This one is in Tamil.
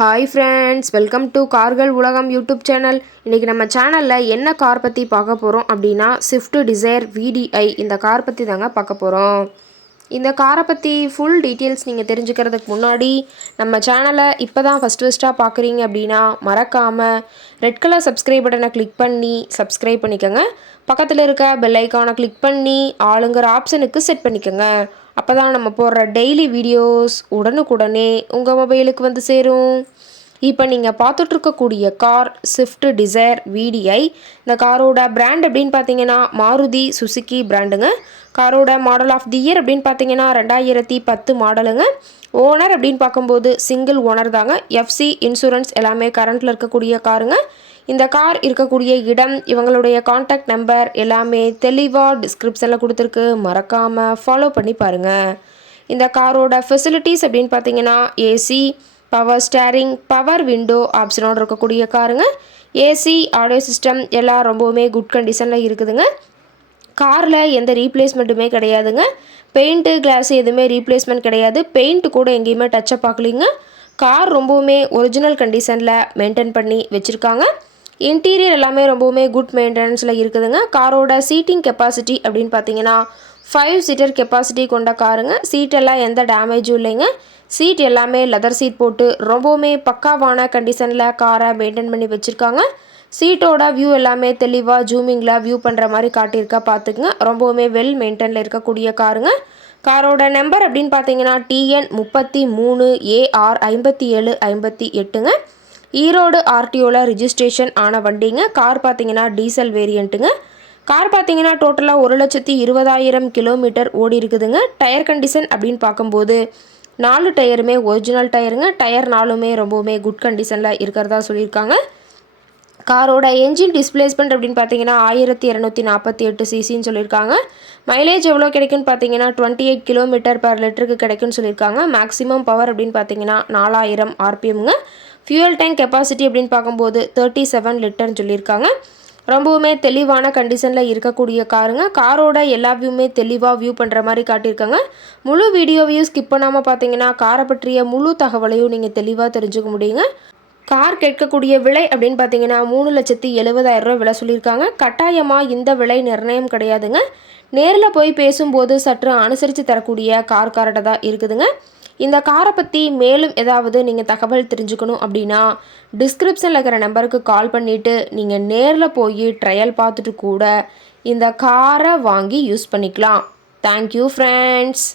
ஹாய் ஃப்ரெண்ட்ஸ், வெல்கம் டு கார்கள் உலகம் யூடியூப் சேனல். இன்றைக்கி நம்ம சேனலில் என்ன கார் பற்றி பார்க்க போகிறோம் அப்படின்னா ஸ்விஃப்ட் டிசைர் VDI இந்த கார் பற்றி தாங்க பார்க்க போகிறோம். இந்த காரை பற்றி ஃபுல் டீட்டெயில்ஸ் நீங்கள் தெரிஞ்சுக்கிறதுக்கு முன்னாடி நம்ம சேனலை இப்போ தான் ஃபஸ்ட்டாக பார்க்குறீங்க அப்படின்னா மறக்காமல் ரெட் கலர் சப்ஸ்கிரைப் பட்டனை கிளிக் பண்ணி சப்ஸ்கிரைப் பண்ணிக்கோங்க. பக்கத்தில் இருக்க பெல் ஐக்கானை கிளிக் பண்ணி ஆளுங்கிற ஆப்ஷனுக்கு செட் பண்ணிக்கோங்க. அப்போ தான் நம்ம போடுற டெய்லி வீடியோஸ் உடனுக்குடனே உங்கள் மொபைலுக்கு வந்து சேரும். இப்போ நீங்கள் பார்த்துட்ருக்கக்கூடிய கார் ஸ்விஃப்ட் டிசைர் VDI. இந்த காரோட பிராண்ட் அப்படின்னு பார்த்தீங்கன்னா மாருதி சுசுக்கி பிராண்டுங்க. காரோட மாடல் ஆஃப் தி இயர் அப்படின்னு பார்த்தீங்கன்னா 2010 மாடலுங்க. ஓனர் அப்படின்னு பார்க்கும்போது சிங்கிள் ஓனர் தாங்க. FC இன்சூரன்ஸ் எல்லாமே கரண்ட்டில் இருக்கக்கூடிய காருங்க. இந்த கார் இருக்கக்கூடிய இடம், இவங்களுடைய காண்டாக்ட் நம்பர் எல்லாமே தெளிவாக டிஸ்கிரிப்ஷனில் கொடுத்துருக்கு. மறக்காமல் ஃபாலோ பண்ணி பாருங்கள். இந்த காரோட ஃபெசிலிட்டிஸ் அப்படின்னு பார்த்தீங்கன்னா AC, power steering, power window ஆப்ஷனோடு இருக்கக்கூடிய காருங்க. ஏசி, ஆடியோ சிஸ்டம் எல்லாம் ரொம்பவுமே குட் கண்டிஷனில் இருக்குதுங்க. காரில் எந்த ரீப்ளேஸ்மெண்ட்டுமே கிடையாதுங்க. பெயிண்ட்டு, கிளாஸ் எதுவுமே ரீப்ளேஸ்மெண்ட் கிடையாது. பெயிண்ட் கூட எங்கேயுமே டச்சப் பார்க்கலிங்க. கார் ரொம்பவுமே ஒரிஜினல் கண்டிஷனில் மெயின்டைன் பண்ணி வச்சுருக்காங்க. இன்டீரியர் எல்லாமே ரொம்பவுமே குட் மெயின்டெனன்ஸில் இருக்குதுங்க. காரோட சீட்டிங் கெப்பாசிட்டி அப்படின்னு பார்த்தீங்கன்னா 5 சீட்டர் கெப்பாசிட்டி கொண்ட காருங்க. சீட்டெல்லாம் எந்த டேமேஜும் இல்லைங்க. சீட் எல்லாமே லெதர் சீட் போட்டு ரொம்பவுமே பக்காவான கண்டிஷனில் காரை மெயின்டைன் பண்ணி வச்சுருக்காங்க. சீட்டோட வியூ எல்லாமே தெளிவாக ஜூமிங்கில் வியூ பண்ணுற மாதிரி காட்டியிருக்கா பார்த்துக்குங்க. ரொம்பவுமே வெல் மெயின்டைனில் இருக்கக்கூடிய காருங்க. காரோட நம்பர் அப்படின்னு பார்த்தீங்கன்னா TN 33 AR 5758ங்க. ஈரோடு RTOவில் ரிஜிஸ்ட்ரேஷன் ஆன வண்டிங்க. கார் பார்த்தீங்கன்னா டீசல் வேரியண்ட்டுங்க. கார் பார்த்தீங்கன்னா டோட்டலாக 1,20,000 கிலோமீட்டர் ஓடி இருக்குதுங்க. டயர் கண்டிஷன் அப்படின்னு பார்க்கும்போது 4 டயருமே ஒரிஜினல் டயருங்க. டயர் 4மே ரொம்பவுமே குட் கண்டிஷனில் இருக்கிறதா சொல்லியிருக்காங்க. காரோட என்ஜின் டிஸ்பிளேஸ்மெண்ட் அப்படின்னு பார்த்தீங்கன்னா 1248 சிசின்னு சொல்லியிருக்காங்க. மைலேஜ் எவ்வளோ கிடைக்குன்னு பார்த்தீங்கன்னா 28 கிலோமீட்டர் பர் லிட்டருக்கு கிடைக்குன்னு சொல்லியிருக்காங்க. மேக்ஸிமம் பவர் அப்படின்னு பார்த்தீங்கன்னா 4000 RPMங்க. ஃபியூயல் டேங்க் கெப்பாசிட்டி அப்படின்னு பார்க்கும்போது 37 லிட்டர்னு சொல்லியிருக்காங்க. ரொம்பவுமே தெளிவான கண்டிஷனில் இருக்கக்கூடிய காருங்க. காரோட எல்லா வியூமே தெளிவாக வியூ பண்ணுற மாதிரி காட்டியிருக்காங்க. முழு வீடியோவையும் ஸ்கிப் பண்ணாமல் பார்த்தீங்கன்னா காரை பற்றிய முழு தகவலையும் நீங்கள் தெளிவாக தெரிஞ்சுக்க முடியுங்க. கார் கேட்கக்கூடிய விலை அப்படின்னு பார்த்தீங்கன்னா 3,70,000 ரூபா விலை சொல்லியிருக்காங்க. கட்டாயமாக இந்த விலை நிர்ணயம் கிடையாதுங்க. நேரில் போய் பேசும்போது சற்று அனுசரித்து தரக்கூடிய கார்கிட்ட தான் இருக்குதுங்க. இந்த காரை பற்றி மேலும் ஏதாவது நீங்கள் தகவல் தெரிஞ்சுக்கணும் அப்படின்னா டிஸ்கிரிப்ஷனில் இருக்கிற நம்பருக்கு கால் பண்ணிவிட்டு நீங்கள் நேரில் போய் ட்ரையல் பார்த்துட்டு கூட இந்த காரை வாங்கி யூஸ் பண்ணிக்கலாம். Thank you friends.